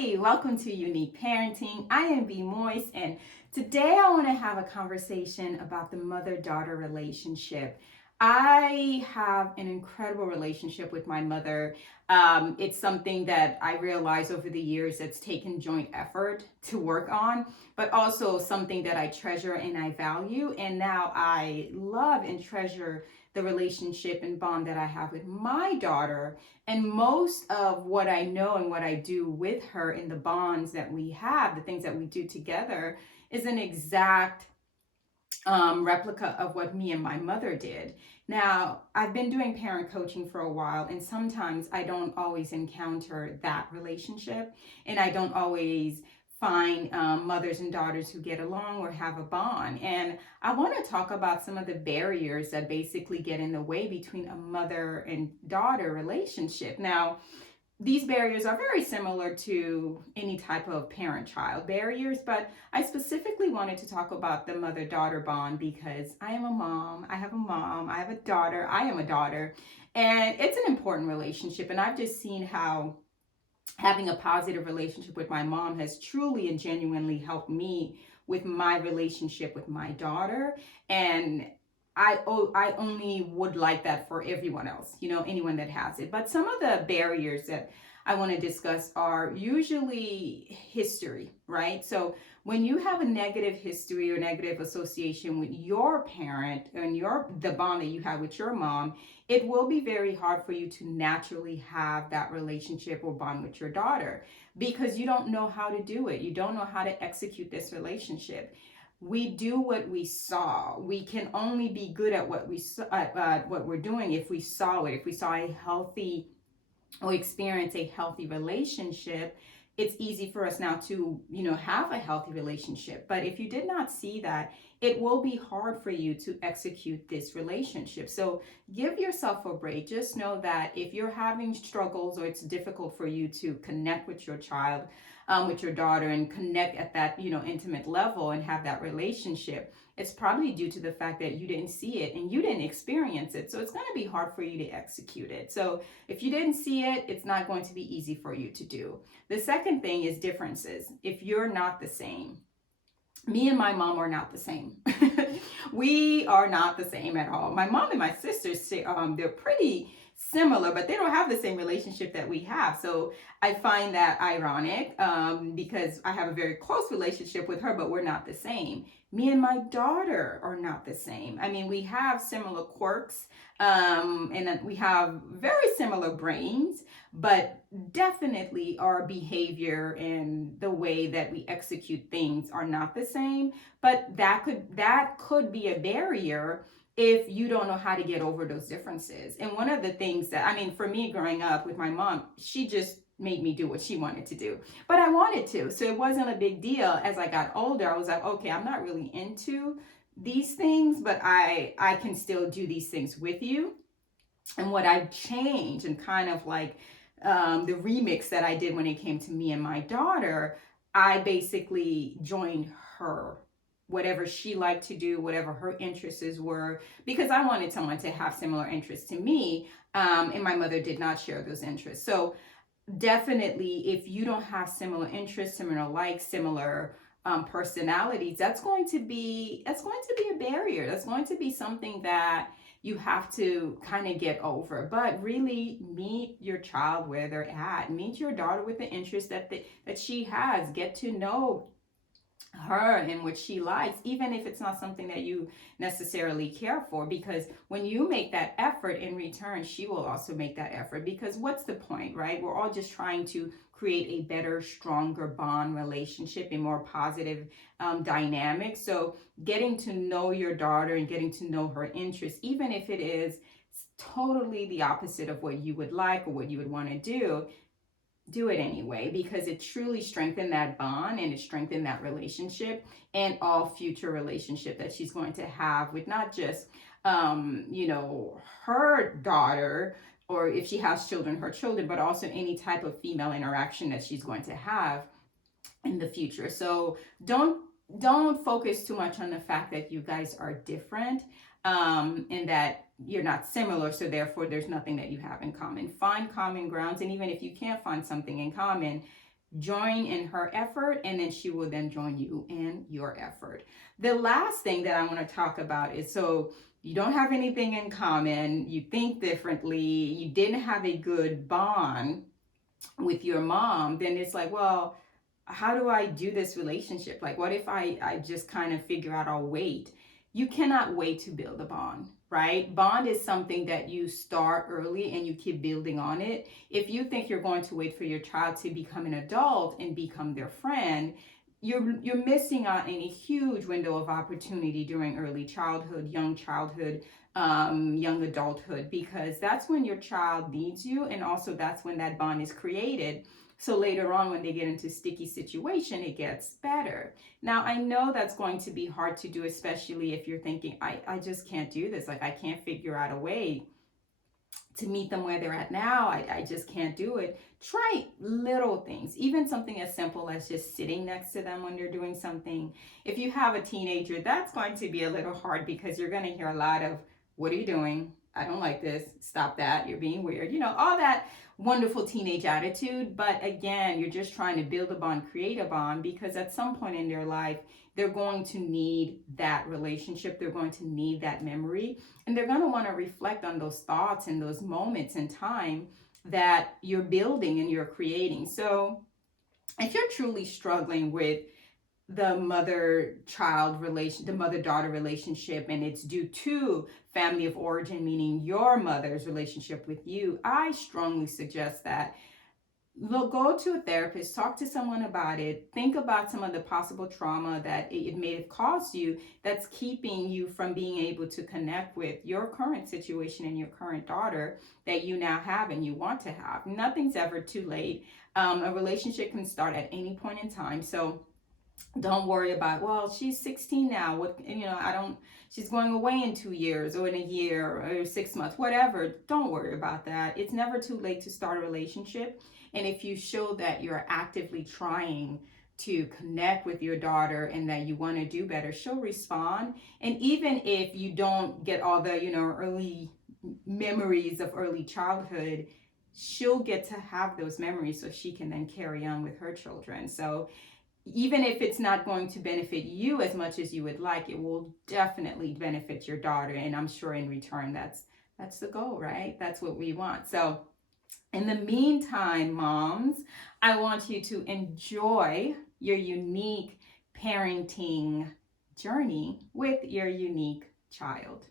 Hi, welcome to Unique Parenting. I am B. Moise, and today I want to have a conversation about the mother-daughter relationship. I have an incredible relationship with my mother. It's something that I realized over the years that's taken joint effort to work on, but also something that I treasure and I value. And now I love and treasure the relationship and bond that I have with my daughter. And most of what I know and what I do with her in the bonds that we have, the things that we do together, is an exact replica of what me and my mother did. Now, I've been doing parent coaching for a while, and sometimes I don't always encounter that relationship, and I don't always find mothers and daughters who get along or have a bond. And I want to talk about some of the barriers that basically get in the way between a mother and daughter relationship. Now, these barriers are very similar to any type of parent-child barriers, but I specifically wanted to talk about the mother-daughter bond because I am a mom, I have a daughter, I am a daughter, and it's an important relationship. And I've just seen how having a positive relationship with my mom has truly and genuinely helped me with my relationship with my daughter. And I only would like that for everyone else, anyone that has it. But some of the barriers that I want to discuss are usually history, right? So when you have a negative history or negative association with your parent and the bond that you have with your mom, it will be very hard for you to naturally have that relationship or bond with your daughter because you don't know how to do it. You don't know how to execute this relationship. We do what we saw. We can only be good at what we saw, what we're doing if we saw it. If we saw a healthy or experience a healthy relationship, it's easy for us now to, have a healthy relationship. But if you did not see that, it will be hard for you to execute this relationship. So give yourself a break. Just know that if you're having struggles or it's difficult for you to connect with your child, with your daughter, and connect at that, intimate level and have that relationship, it's probably due to the fact that you didn't see it and you didn't experience it. So it's going to be hard for you to execute it. So if you didn't see it, it's not going to be easy for you to do. The second thing is differences. If you're not the same, me and my mom are not the same. We are not the same at all. My mom and my sisters, they're pretty similar, but they don't have the same relationship that we have. So I find that ironic because I have a very close relationship with her, but we're not the same. Me and my daughter are not the same. I mean, we have similar quirks and we have very similar brains, but definitely our behavior and the way that we execute things are not the same. But that could be a barrier if you don't know how to get over those differences. And one of the things that, I mean, for me growing up with my mom, she just made me do what she wanted to do, but I wanted to, so it wasn't a big deal. As I got older, I was like, okay, I'm not really into these things, but I can still do these things with you. And what I've changed and kind of like the remix that I did when it came to me and my daughter, I basically joined her, whatever she liked to do, whatever her interests were, because I wanted someone to have similar interests to me. And my mother did not share those interests. So definitely, if you don't have similar interests, similar likes, similar personalities, that's going to be a barrier. That's going to be something that you have to kind of get over. But really meet your child where they're at. Meet your daughter with the interests that she has. Get to know her and what she likes, even if it's not something that you necessarily care for, because when you make that effort in return, she will also make that effort. Because what's the point, right? We're all just trying to create a better, stronger bond relationship, a more positive dynamic. So getting to know your daughter and getting to know her interests, even if it is totally the opposite of what you would like or what you would want to do it anyway, because it truly strengthened that bond and it strengthened that relationship and all future relationship that she's going to have with not just her daughter, or if she has children, her children, but also any type of female interaction that she's going to have in the future. So don't focus too much on the fact that you guys are different and that you're not similar, so therefore there's nothing that you have in common. Find common grounds, and even if you can't find something in common, join in her effort, and then she will then join you in your effort. The last thing that I want to talk about is, so you don't have anything in common, you think differently, you didn't have a good bond with your mom, then it's like, well, how do I do this relationship? Like, what if I just kind of figure out I'll wait? You cannot wait to build a bond, right? Bond is something that you start early and you keep building on it. If you think you're going to wait for your child to become an adult and become their friend, you're missing out on a huge window of opportunity during early childhood, young adulthood, because that's when your child needs you, and also that's when that bond is created. So later on, when they get into sticky situation, it gets better. Now, I know that's going to be hard to do, especially if you're thinking, I just can't do this. Like, I can't figure out a way to meet them where they're at now. I just can't do it. Try little things, even something as simple as just sitting next to them when they're doing something. If you have a teenager, that's going to be a little hard because you're going to hear a lot of, what are you doing? I don't like this. Stop that. You're being weird. All that wonderful teenage attitude. But again, you're just trying to build a bond, create a bond, because at some point in their life, they're going to need that relationship. They're going to need that memory. And they're going to want to reflect on those thoughts and those moments in time that you're building and you're creating. So if you're truly struggling with the mother-daughter relationship, and it's due to family of origin, meaning your mother's relationship with you, I strongly suggest that go to a therapist, talk to someone about it, think about some of the possible trauma that it may have caused you that's keeping you from being able to connect with your current situation and your current daughter that you now have and you want to have. Nothing's ever too late. A relationship can start at any point in time. So don't worry about, well, she's 16 now, I don't, she's going away in 2 years or in a year or 6 months, whatever. Don't worry about that. It's never too late to start a relationship. And if you show that you're actively trying to connect with your daughter and that you want to do better, she'll respond. And even if you don't get all the early memories of early childhood, she'll get to have those memories so she can then carry on with her children. So even if it's not going to benefit you as much as you would like, it will definitely benefit your daughter. And I'm sure in return, that's the goal, right? That's what we want. So in the meantime, moms, I want you to enjoy your unique parenting journey with your unique child.